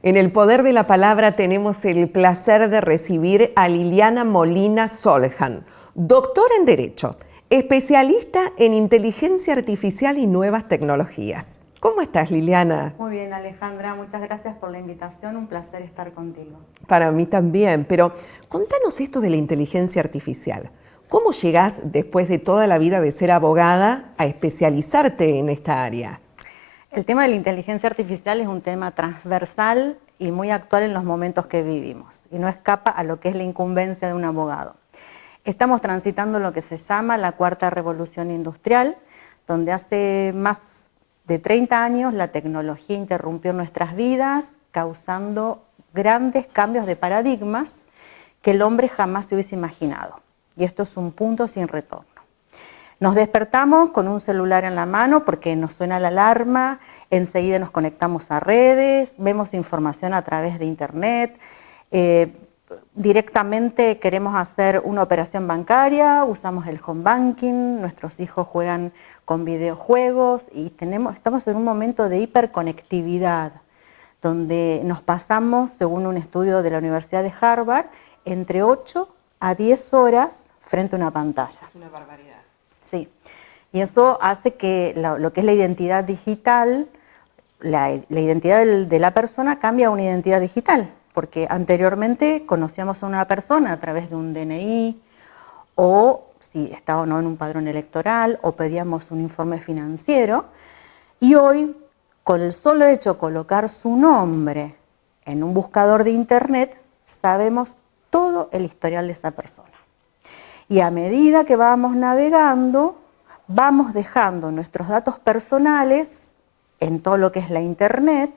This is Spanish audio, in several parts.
En El Poder de la Palabra tenemos el placer de recibir a Liliana Molina Soljan, doctora en Derecho, especialista en inteligencia artificial y nuevas tecnologías. ¿Cómo estás, Liliana? Muy bien, Alejandra, muchas gracias por la invitación, un placer estar contigo. Para mí también, pero contanos esto de la inteligencia artificial. ¿Cómo llegás, después de toda la vida de ser abogada, a especializarte en esta área? El tema de la inteligencia artificial es un tema transversal y muy actual en los momentos que vivimos y no escapa a lo que es la incumbencia de un abogado. Estamos transitando lo que se llama la cuarta revolución industrial, donde hace más de 30 años la tecnología interrumpió nuestras vidas, causando grandes cambios de paradigmas que el hombre jamás se hubiese imaginado. Y esto es un punto sin retorno. Nos despertamos con un celular en la mano porque nos suena la alarma, enseguida nos conectamos a redes, vemos información a través de internet, directamente queremos hacer una operación bancaria, usamos el home banking, nuestros hijos juegan con videojuegos y estamos en un momento de hiperconectividad, donde nos pasamos, según un estudio de la Universidad de Harvard, entre 8 a 10 horas frente a una pantalla. Es una barbaridad. Sí, y eso hace que lo que es la identidad digital, la identidad de la persona cambia a una identidad digital, porque anteriormente conocíamos a una persona a través de un DNI, o si estaba o no en un padrón electoral, o pedíamos un informe financiero, y hoy, con el solo hecho de colocar su nombre en un buscador de internet, sabemos todo el historial de esa persona. Y a medida que vamos navegando, vamos dejando nuestros datos personales en todo lo que es la internet,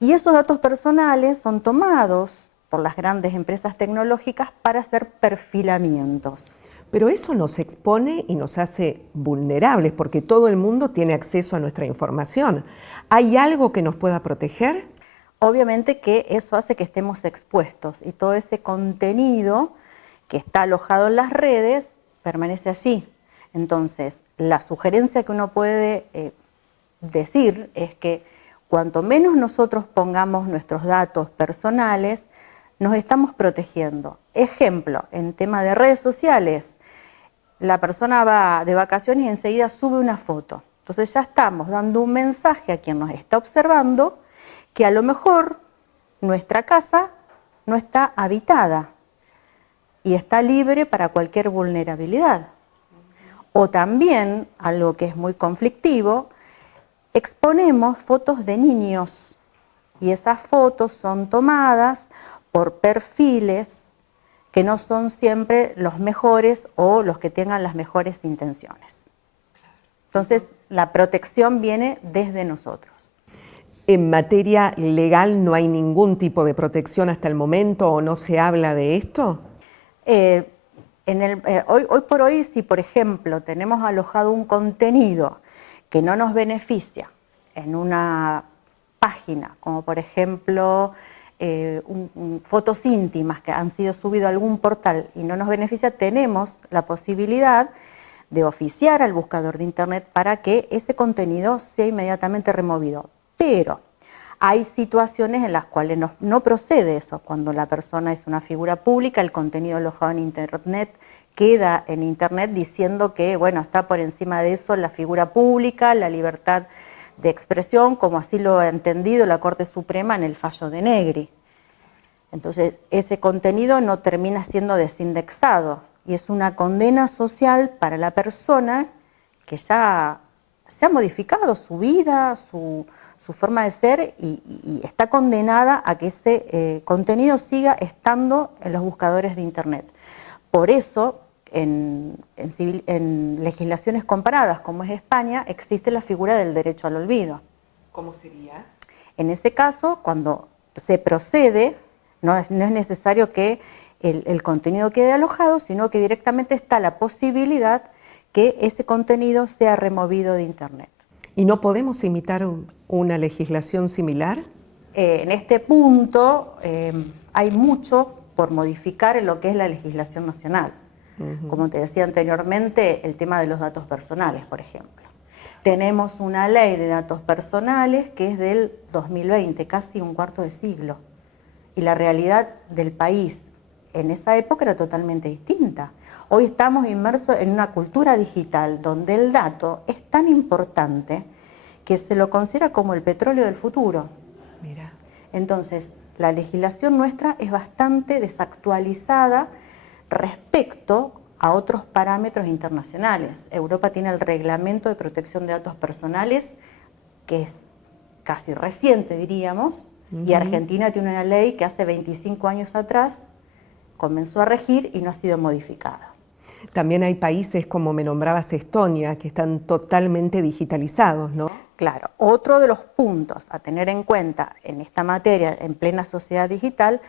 y esos datos personales son tomados por las grandes empresas tecnológicas para hacer perfilamientos. Pero eso nos expone y nos hace vulnerables porque todo el mundo tiene acceso a nuestra información. ¿Hay algo que nos pueda proteger? Obviamente que eso hace que estemos expuestos y todo ese contenido que está alojado en las redes permanece allí. Entonces, la sugerencia que uno puede decir es que cuanto menos nosotros pongamos nuestros datos personales, nos estamos protegiendo. Ejemplo, en tema de redes sociales, la persona va de vacaciones y enseguida sube una foto. Entonces ya estamos dando un mensaje a quien nos está observando que a lo mejor nuestra casa no está habitada y está libre para cualquier vulnerabilidad. O también, algo que es muy conflictivo, exponemos fotos de niños y esas fotos son tomadas por perfiles que no son siempre los mejores o los que tengan las mejores intenciones. Entonces, la protección viene desde nosotros. ¿En materia legal no hay ningún tipo de protección hasta el momento o no se habla de esto? Hoy por hoy, si por ejemplo tenemos alojado un contenido que no nos beneficia en una página, como por ejemplo fotos íntimas que han sido subidas a algún portal y no nos beneficia, tenemos la posibilidad de oficiar al buscador de internet para que ese contenido sea inmediatamente removido. Pero hay situaciones en las cuales no procede eso. Cuando la persona es una figura pública, el contenido alojado en internet queda en internet diciendo que, bueno, está por encima de eso la figura pública, la libertad de expresión, como así lo ha entendido la Corte Suprema en el fallo de Negri. Entonces, ese contenido no termina siendo desindexado y es una condena social para la persona que ya se ha modificado su vida, su forma de ser y está condenada a que ese contenido siga estando en los buscadores de internet. Por eso, en legislaciones comparadas como es España, existe la figura del derecho al olvido. ¿Cómo sería? En ese caso, cuando se procede, no es necesario que el contenido quede alojado, sino que directamente está la posibilidad que ese contenido sea removido de internet. ¿Y no podemos imitar una legislación similar? En este punto hay mucho por modificar en lo que es la legislación nacional. Como te decía anteriormente, el tema de los datos personales, por ejemplo. Tenemos una ley de datos personales que es del 2020, casi un cuarto de siglo. Y la realidad del país en esa época era totalmente distinta. Hoy estamos inmersos en una cultura digital donde el dato es tan importante que se lo considera como el petróleo del futuro. Mira. Entonces, la legislación nuestra es bastante desactualizada respecto a otros parámetros internacionales. Europa tiene el Reglamento de Protección de Datos Personales, que es casi reciente, diríamos, y Argentina tiene una ley que hace 25 años atrás comenzó a regir y no ha sido modificada. También hay países, como me nombrabas, Estonia, que están totalmente digitalizados, ¿no? Claro, otro de los puntos a tener en cuenta en esta materia, en plena sociedad digital,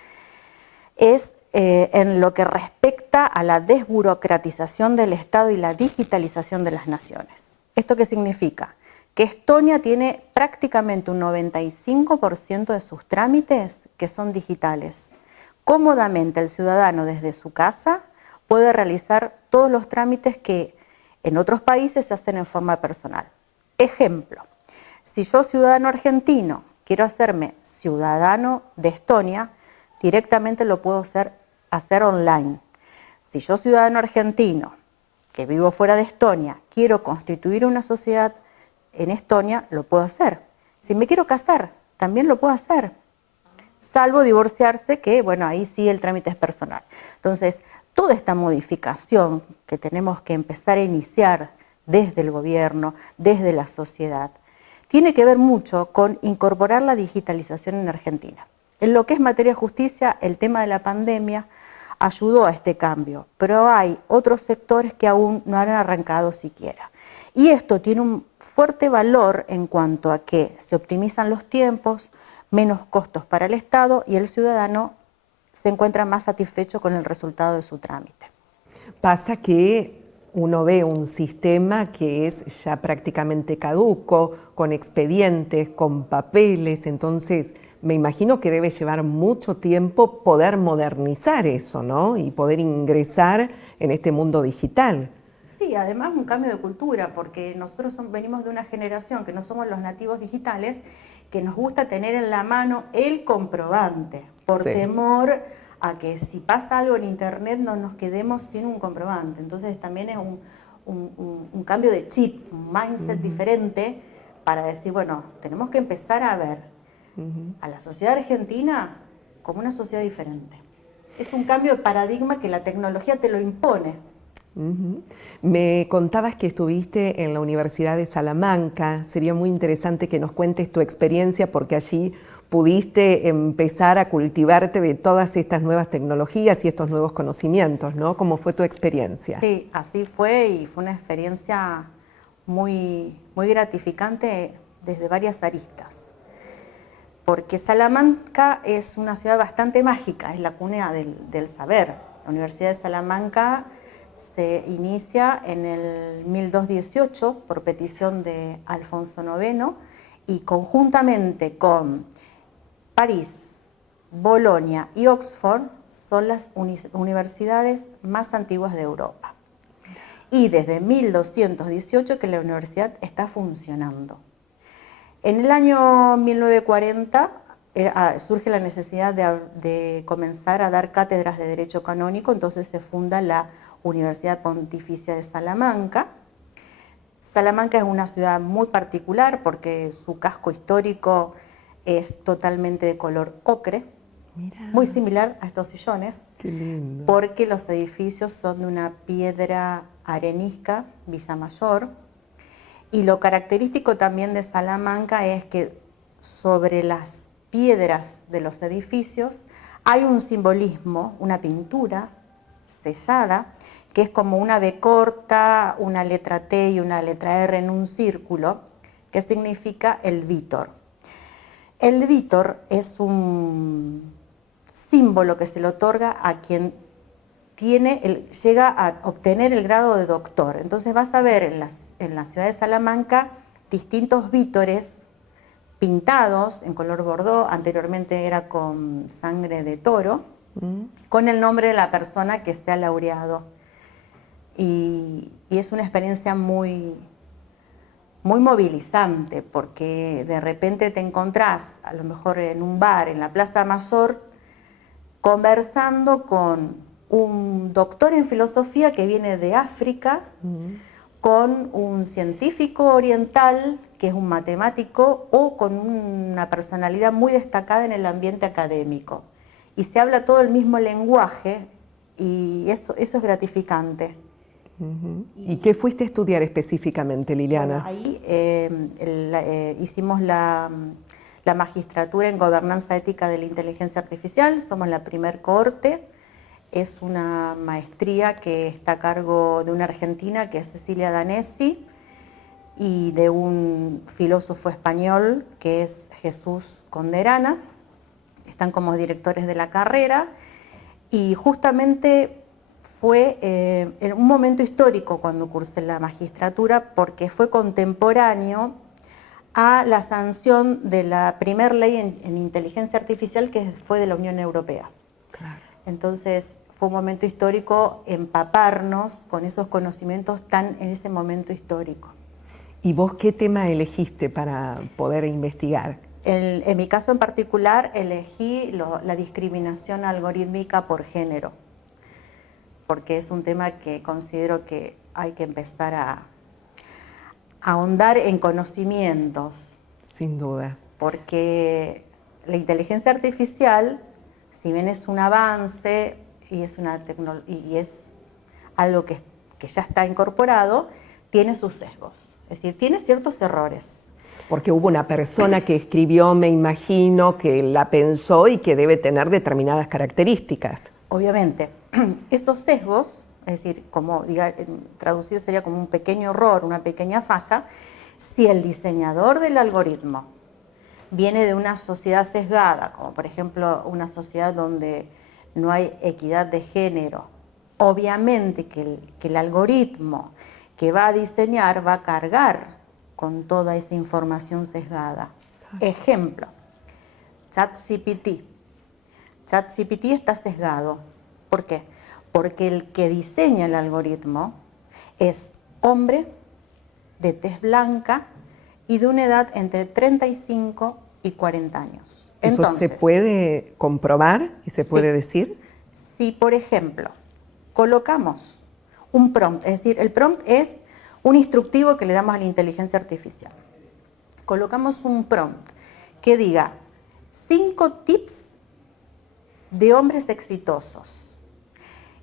es en lo que respecta a la desburocratización del Estado y la digitalización de las naciones. ¿Esto qué significa? Que Estonia tiene prácticamente un 95% de sus trámites que son digitales. Cómodamente el ciudadano desde su casa puede realizar todos los trámites que en otros países se hacen en forma personal. Ejemplo, si yo, ciudadano argentino, quiero hacerme ciudadano de Estonia, directamente lo puedo hacer online. Si yo, ciudadano argentino, que vivo fuera de Estonia, quiero constituir una sociedad en Estonia, lo puedo hacer. Si me quiero casar, también lo puedo hacer. Salvo divorciarse, que bueno, ahí sí el trámite es personal. Entonces, toda esta modificación que tenemos que empezar a iniciar desde el gobierno, desde la sociedad, tiene que ver mucho con incorporar la digitalización en Argentina. En lo que es materia de justicia, el tema de la pandemia ayudó a este cambio, pero hay otros sectores que aún no han arrancado siquiera. Y esto tiene un fuerte valor en cuanto a que se optimizan los tiempos, menos costos para el Estado y el ciudadano se encuentra más satisfecho con el resultado de su trámite. Pasa que uno ve un sistema que es ya prácticamente caduco, con expedientes, con papeles, entonces me imagino que debe llevar mucho tiempo poder modernizar eso, ¿no? Y poder ingresar en este mundo digital. Sí, además un cambio de cultura, porque nosotros venimos de una generación que no somos los nativos digitales, que nos gusta tener en la mano el comprobante, por temor a que si pasa algo en internet no nos quedemos sin un comprobante. Entonces también es un cambio de chip, un mindset diferente para decir, bueno, tenemos que empezar a ver a la sociedad argentina como una sociedad diferente. Es un cambio de paradigma que la tecnología te lo impone. Me contabas que estuviste en la Universidad de Salamanca. Sería muy interesante que nos cuentes tu experiencia porque allí pudiste empezar a cultivarte de todas estas nuevas tecnologías y estos nuevos conocimientos, ¿no? ¿Cómo fue tu experiencia? Sí, así fue y fue una experiencia muy gratificante desde varias aristas. Porque Salamanca es una ciudad bastante mágica, es la cuna del saber. La Universidad de Salamanca se inicia en el 1218 por petición de Alfonso IX y conjuntamente con París, Bolonia y Oxford son las universidades más antiguas de Europa. Y desde 1218 que la universidad está funcionando. En el año 1940 surge la necesidad de comenzar a dar cátedras de Derecho Canónico, entonces se funda la Universidad Pontificia de Salamanca. Salamanca es una ciudad muy particular porque su casco histórico es totalmente de color ocre, muy similar a estos sillones, Qué lindo. porque los edificios son de una piedra arenisca, Villa Mayor, y lo característico también de Salamanca es que sobre las piedras de los edificios hay un simbolismo, una pintura sellada, que es como una B corta, una letra T y una letra R en un círculo, que significa el Vítor. El Vítor es un símbolo que se le otorga a quien llega a obtener el grado de doctor. Entonces vas a ver en la ciudad de Salamanca distintos vítores pintados en color bordó, anteriormente era con sangre de toro, con el nombre de la persona que se ha laureado. Y es una experiencia muy muy movilizante, porque de repente te encontrás, a lo mejor en un bar, en la Plaza Mayor, conversando con un doctor en filosofía que viene de África, con un científico oriental, que es un matemático, o con una personalidad muy destacada en el ambiente académico. Y se habla todo el mismo lenguaje, y eso es gratificante. ¿Y qué fuiste a estudiar específicamente, Liliana? Bueno, ahí hicimos la magistratura en Gobernanza Ética de la Inteligencia Artificial, somos la primer cohorte. Es una maestría que está a cargo de una argentina, que es Cecilia Danesi, y de un filósofo español, que es Jesús Conderana. Están como directores de la carrera, y justamente fue en un momento histórico cuando cursé la magistratura, porque fue contemporáneo a la sanción de la primera ley en inteligencia artificial, que fue de la Unión Europea. Claro. Entonces fue un momento histórico empaparnos con esos conocimientos en ese momento histórico. ¿Y vos qué tema elegiste para poder investigar? En mi caso en particular elegí la discriminación algorítmica por género, porque es un tema que considero que hay que empezar a ahondar en conocimientos. Sin dudas. Porque la inteligencia artificial, si bien es un avance y es algo que ya está incorporado, tiene sus sesgos, es decir, tiene ciertos errores. Porque hubo una persona que escribió, me imagino, que la pensó y que debe tener determinadas características. Obviamente, esos sesgos, es decir, traducido sería como un pequeño error, una pequeña falla, si el diseñador del algoritmo viene de una sociedad sesgada, como por ejemplo una sociedad donde no hay equidad de género, obviamente que el algoritmo que va a diseñar va a cargar con toda esa información sesgada. Ejemplo, ChatGPT. ChatGPT está sesgado. ¿Por qué? Porque el que diseña el algoritmo es hombre, de tez blanca y de una edad entre 35 y 40 años. ¿Eso se puede comprobar y se puede decir? Si, por ejemplo, colocamos un prompt, es decir, el prompt es un instructivo que le damos a la inteligencia artificial. Colocamos un prompt que diga 5 tips de hombres exitosos.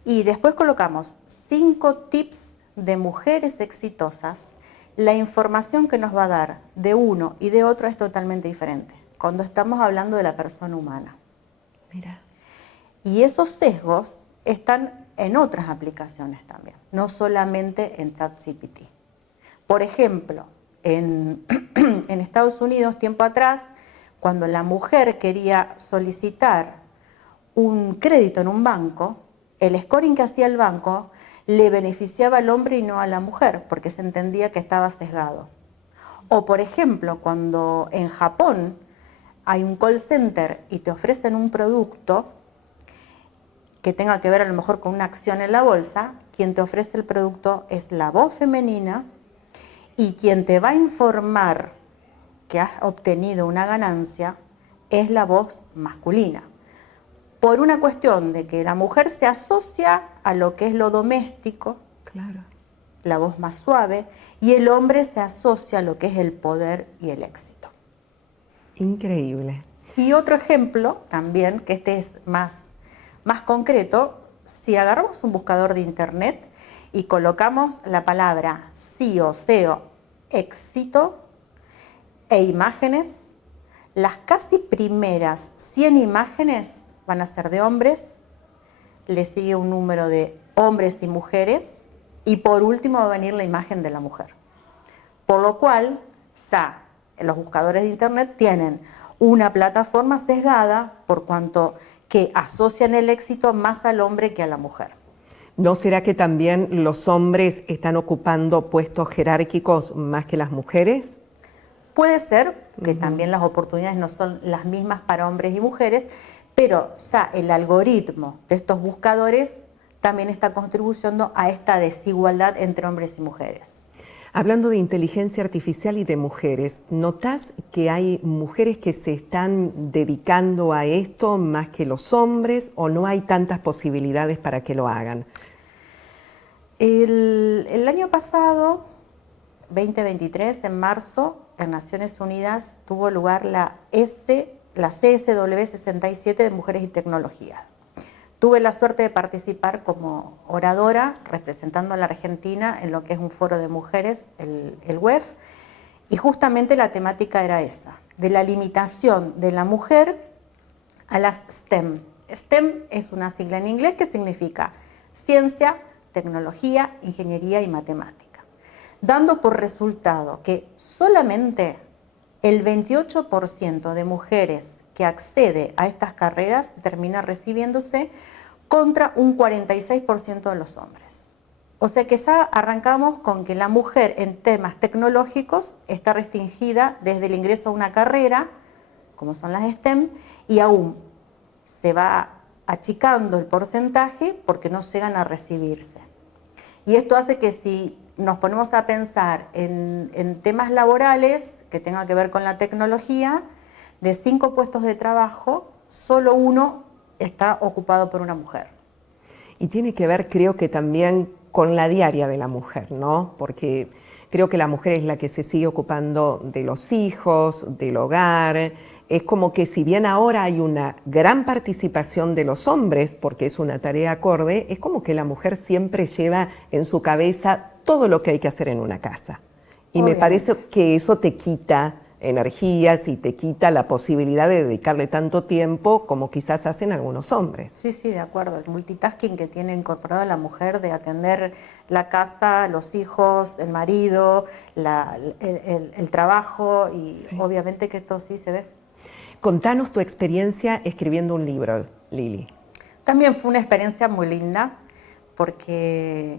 Y después colocamos 5 tips de mujeres exitosas. La información que nos va a dar de uno y de otro es totalmente diferente cuando estamos hablando de la persona humana. Mira. Y esos sesgos están en otras aplicaciones también, no solamente en ChatGPT. Por ejemplo, en Estados Unidos, tiempo atrás, cuando la mujer quería solicitar un crédito en un banco, el scoring que hacía el banco le beneficiaba al hombre y no a la mujer, porque se entendía que estaba sesgado. O por ejemplo, cuando en Japón hay un call center y te ofrecen un producto que tenga que ver a lo mejor con una acción en la bolsa, quien te ofrece el producto es la voz femenina y quien te va a informar que has obtenido una ganancia es la voz masculina. Por una cuestión de que la mujer se asocia a lo que es lo doméstico, claro, la voz más suave, y el hombre se asocia a lo que es el poder y el éxito. Increíble. Y otro ejemplo también, que este es más concreto, si agarramos un buscador de internet y colocamos la palabra CEO, SEO, éxito e imágenes, las casi primeras 100 imágenes van a ser de hombres, le sigue un número de hombres y mujeres, y por último va a venir la imagen de la mujer. Por lo cual, ya los buscadores de internet tienen una plataforma sesgada por cuanto que asocian el éxito más al hombre que a la mujer. ¿No será que también los hombres están ocupando puestos jerárquicos más que las mujeres? Puede ser que también las oportunidades no son las mismas para hombres y mujeres, pero ya el algoritmo de estos buscadores también está contribuyendo a esta desigualdad entre hombres y mujeres. Hablando de inteligencia artificial y de mujeres, ¿notás que hay mujeres que se están dedicando a esto más que los hombres o no hay tantas posibilidades para que lo hagan? El año pasado, 2023, en marzo, en Naciones Unidas tuvo lugar la CSW 67 de Mujeres y Tecnología. Tuve la suerte de participar como oradora representando a la Argentina en lo que es un foro de mujeres, el WEF, y justamente la temática era esa, de la limitación de la mujer a las STEM. STEM es una sigla en inglés que significa ciencia, tecnología, ingeniería y matemática, dando por resultado que solamente el 28% de mujeres que accede a estas carreras termina recibiéndose contra un 46% de los hombres. O sea que ya arrancamos con que la mujer en temas tecnológicos está restringida desde el ingreso a una carrera, como son las STEM, y aún se va achicando el porcentaje porque no llegan a recibirse. Y esto hace que si nos ponemos a pensar en temas laborales que tengan que ver con la tecnología, de 5 puestos de trabajo, solo 1 está ocupado por una mujer. Y tiene que ver, creo que también con la diaria de la mujer, ¿no? Porque creo que la mujer es la que se sigue ocupando de los hijos, del hogar. Es como que si bien ahora hay una gran participación de los hombres, porque es una tarea acorde, es como que la mujer siempre lleva en su cabeza todo lo que hay que hacer en una casa. Y me parece que eso te quita energías y te quita la posibilidad de dedicarle tanto tiempo como quizás hacen algunos hombres. Sí, sí, de acuerdo. El multitasking que tiene incorporado la mujer de atender la casa, los hijos, el marido, el trabajo y sí, obviamente que esto sí se ve. Contanos tu experiencia escribiendo un libro, Lili. También fue una experiencia muy linda porque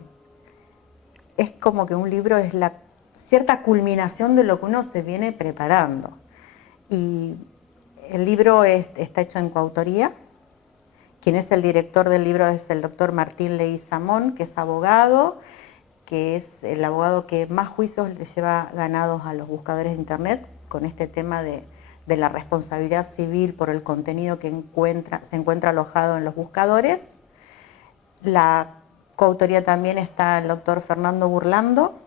es como que un libro es la cierta culminación de lo que uno se viene preparando. Y el libro está hecho en coautoría. Quien es el director del libro es el doctor Martín Leguizamón, que es abogado, que es el abogado que más juicios le lleva ganados a los buscadores de internet con este tema de la responsabilidad civil por el contenido que se encuentra alojado en los buscadores. La coautoría también está el doctor Fernando Burlando,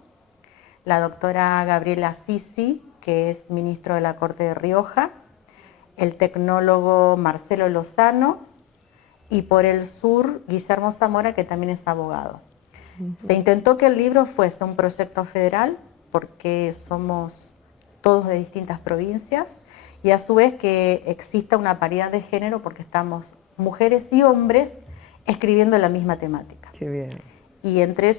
la doctora Gabriela Sisi, que es ministro de la Corte de Rioja, el tecnólogo Marcelo Lozano y por el sur Guillermo Zamora, que también es abogado. Se intentó que el libro fuese un proyecto federal porque somos todos de distintas provincias y a su vez que exista una paridad de género porque estamos mujeres y hombres escribiendo la misma temática. Qué bien. Y entre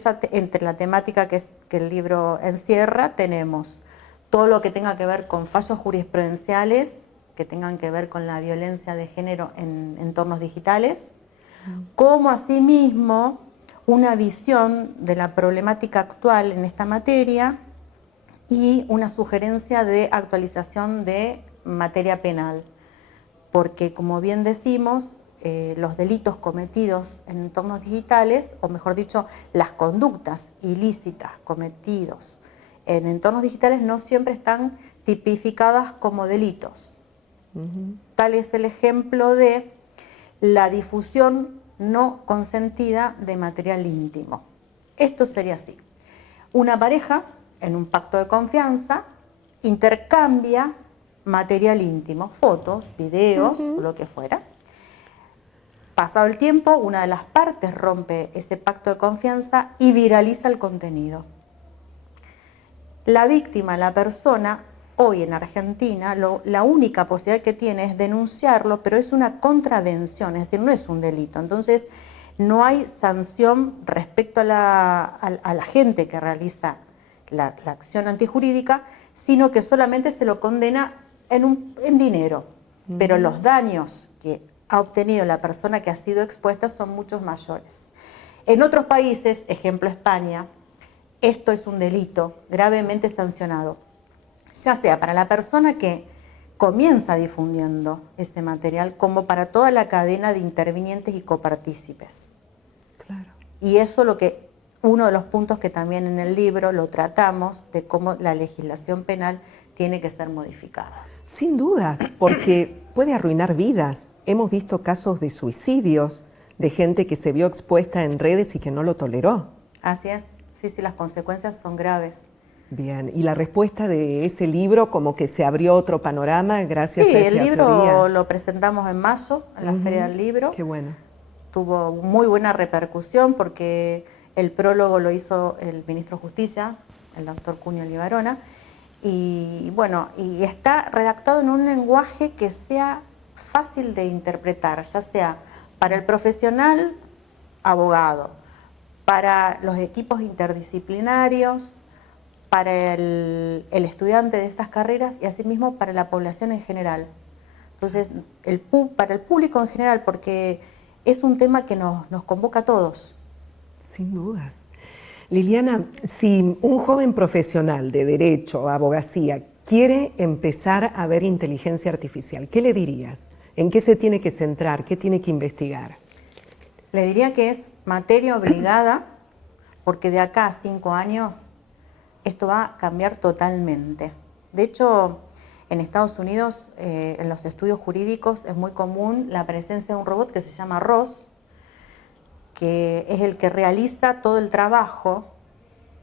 la temática que el libro encierra tenemos todo lo que tenga que ver con fallos jurisprudenciales, que tengan que ver con la violencia de género en entornos digitales, como asimismo una visión de la problemática actual en esta materia y una sugerencia de actualización de materia penal, porque como bien decimos, los delitos cometidos en entornos digitales, o mejor dicho, las conductas ilícitas cometidos en entornos digitales no siempre están tipificadas como delitos. Tal es el ejemplo de la difusión no consentida de material íntimo. Esto sería así. Una pareja, en un pacto de confianza, intercambia material íntimo, fotos, videos, lo que fuera. Pasado el tiempo, una de las partes rompe ese pacto de confianza y viraliza el contenido. La víctima, la persona, hoy en Argentina, la única posibilidad que tiene es denunciarlo, pero es una contravención, es decir, no es un delito. Entonces, no hay sanción respecto a la gente que realiza la acción antijurídica, sino que solamente se lo condena en dinero. Pero los daños que ha obtenido la persona que ha sido expuesta son muchos mayores. En otros países, ejemplo España, esto es un delito gravemente sancionado, ya sea para la persona que comienza difundiendo ese material como para toda la cadena de intervinientes y copartícipes. Claro. Y eso lo que uno de los puntos que también en el libro lo tratamos, de cómo la legislación penal tiene que ser modificada. Sin dudas, porque puede arruinar vidas. Hemos visto casos de suicidios, de gente que se vio expuesta en redes y que no lo toleró. Así es, sí, sí, las consecuencias son graves. Bien, y la respuesta de ese libro como que se abrió otro panorama gracias a esta Sí, el libro teoría. lo presentamos en mayo, en la Feria del Libro. Qué bueno. Tuvo muy buena repercusión porque el prólogo lo hizo el ministro de Justicia, el doctor Cunio Libarona, y bueno, y está redactado en un lenguaje que sea fácil de interpretar, ya sea para el profesional, abogado, para los equipos interdisciplinarios, para el estudiante de estas carreras y asimismo para la población en general. Entonces, para el público en general, porque es un tema que nos convoca a todos. Sin dudas. Liliana, si un joven profesional de derecho, abogacía, quiere empezar a ver inteligencia artificial, ¿qué le dirías? ¿En qué se tiene que centrar? ¿Qué tiene que investigar? Le diría que es materia obligada, porque de acá a 5 años esto va a cambiar totalmente. De hecho, en Estados Unidos, en los estudios jurídicos, es muy común la presencia de un robot que se llama ROS, que es el que realiza todo el trabajo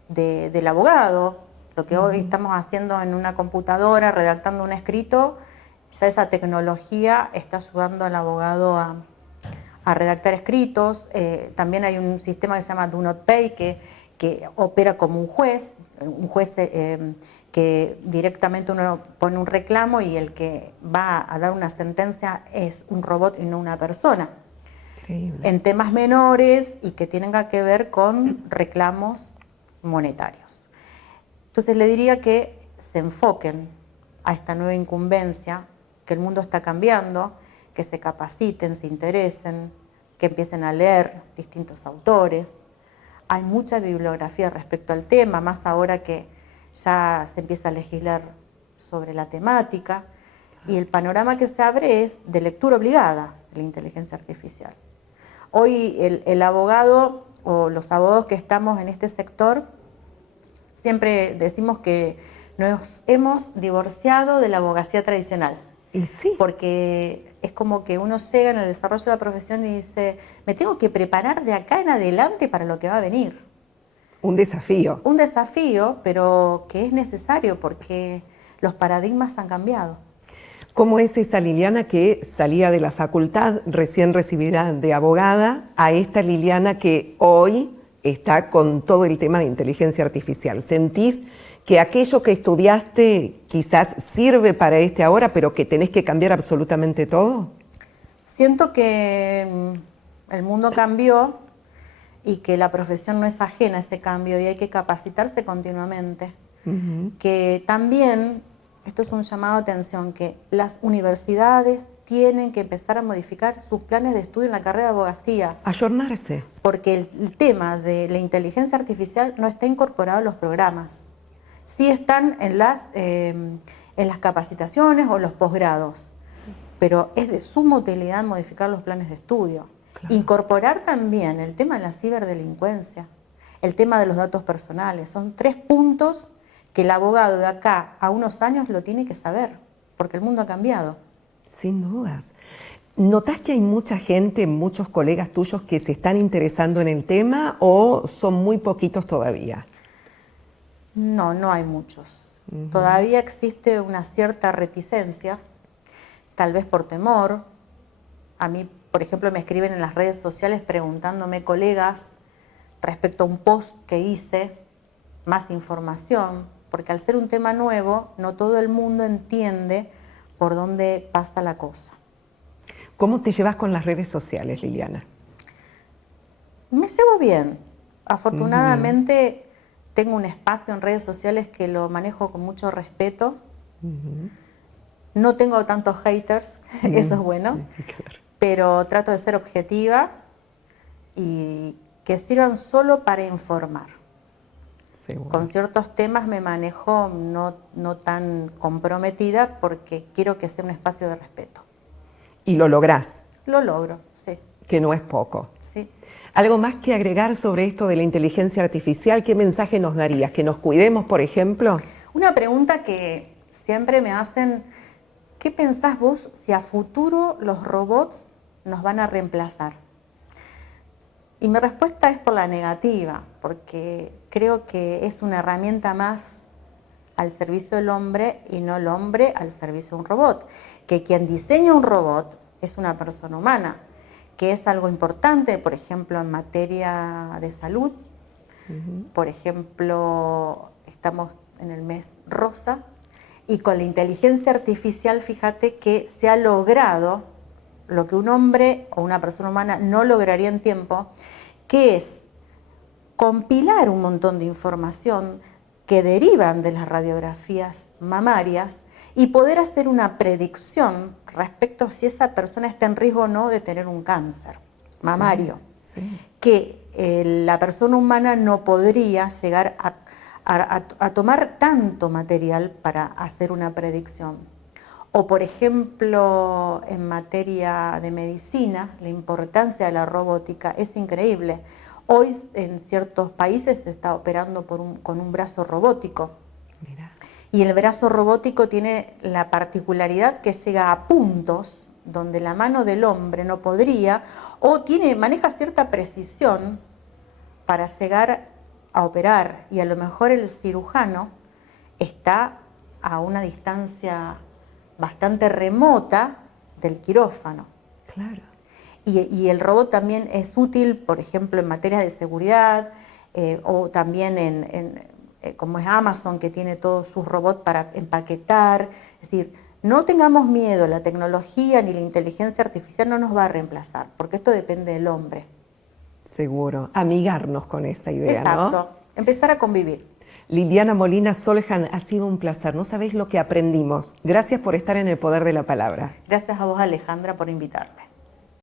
del abogado. Lo que hoy estamos haciendo en una computadora, redactando un escrito, ya esa tecnología está ayudando al abogado a redactar escritos. También hay un sistema que se llama Do Not Pay, que opera como un juez que directamente uno pone un reclamo y el que va a dar una sentencia es un robot y no una persona. Increíble. En temas menores y que tenga que ver con reclamos monetarios. Entonces le diría que se enfoquen a esta nueva incumbencia, que el mundo está cambiando, que se capaciten, se interesen, que empiecen a leer distintos autores. Hay mucha bibliografía respecto al tema, más ahora que ya se empieza a legislar sobre la temática, y el panorama que se abre es de lectura obligada de la inteligencia artificial. Hoy el abogado o los abogados que estamos en este sector siempre decimos que nos hemos divorciado de la abogacía tradicional. Y sí. Porque es como que uno llega en el desarrollo de la profesión y dice, me tengo que preparar de acá en adelante para lo que va a venir. Un desafío. Un desafío, pero que es necesario porque los paradigmas han cambiado. ¿Cómo es esa Liliana que salía de la facultad recién recibida de abogada a esta Liliana que hoy está con todo el tema de inteligencia artificial? ¿Sentís que aquello que estudiaste quizás sirve para este ahora, pero que tenés que cambiar absolutamente todo? Siento que el mundo cambió y que la profesión no es ajena a ese cambio y hay que capacitarse continuamente. Que también, esto es un llamado de atención, que las universidades tienen que empezar a modificar sus planes de estudio en la carrera de abogacía. Ayornarse. Porque el tema de la inteligencia artificial no está incorporado a los programas. Sí están en las capacitaciones o los posgrados, pero es de suma utilidad modificar los planes de estudio. Claro. Incorporar también el tema de la ciberdelincuencia, el tema de los datos personales. Son 3 puntos que el abogado de acá a unos años lo tiene que saber, porque el mundo ha cambiado. Sin dudas. ¿Notás que hay mucha gente, muchos colegas tuyos que se están interesando en el tema o son muy poquitos todavía? No, no hay muchos. Todavía existe una cierta reticencia, tal vez por temor. A mí, por ejemplo, me escriben en las redes sociales preguntándome colegas respecto a un post que hice, más información, porque al ser un tema nuevo, no todo el mundo entiende por dónde pasa la cosa. ¿Cómo te llevas con las redes sociales, Liliana? Me llevo bien. Afortunadamente tengo un espacio en redes sociales que lo manejo con mucho respeto. No tengo tantos haters, eso es bueno, Claro. pero trato de ser objetiva y que sirvan solo para informar. Seguro. Con ciertos temas me manejo no tan comprometida porque quiero que sea un espacio de respeto. Y lo lográs, Lo logro, sí. que no es poco. Sí. ¿Algo más que agregar sobre esto de la inteligencia artificial? ¿Qué mensaje nos darías? ¿Que nos cuidemos, por ejemplo? Una pregunta que siempre me hacen, ¿qué pensás vos si a futuro los robots nos van a reemplazar? Y mi respuesta es por la negativa, porque creo que es una herramienta más al servicio del hombre y no el hombre al servicio de un robot. Que quien diseña un robot es una persona humana, que es algo importante, por ejemplo, en materia de salud. Por ejemplo, estamos en el mes rosa y con la inteligencia artificial, fíjate que se ha logrado lo que un hombre o una persona humana no lograría en tiempo, que es compilar un montón de información que derivan de las radiografías mamarias y poder hacer una predicción respecto a si esa persona está en riesgo o no de tener un cáncer mamario, que la persona humana no podría llegar a tomar tanto material para hacer una predicción. O por ejemplo, en materia de medicina, la importancia de la robótica es increíble. Hoy en ciertos países se está operando con un brazo robótico. Mira. Y el brazo robótico tiene la particularidad que llega a puntos donde la mano del hombre no podría, o maneja cierta precisión para llegar a operar, y a lo mejor el cirujano está a una distancia bastante remota del quirófano. Claro. Y el robot también es útil, por ejemplo, en materia de seguridad, o también como es Amazon, que tiene todos sus robots para empaquetar. Es decir, no tengamos miedo, la tecnología ni la inteligencia artificial no nos va a reemplazar, porque esto depende del hombre. Seguro, amigarnos con esa idea, exacto, ¿no? Empezar a convivir. Liliana Molina Soljan, ha sido un placer. No sabéis lo que aprendimos. Gracias por estar en el poder de la palabra. Gracias a vos, Alejandra, por invitarme.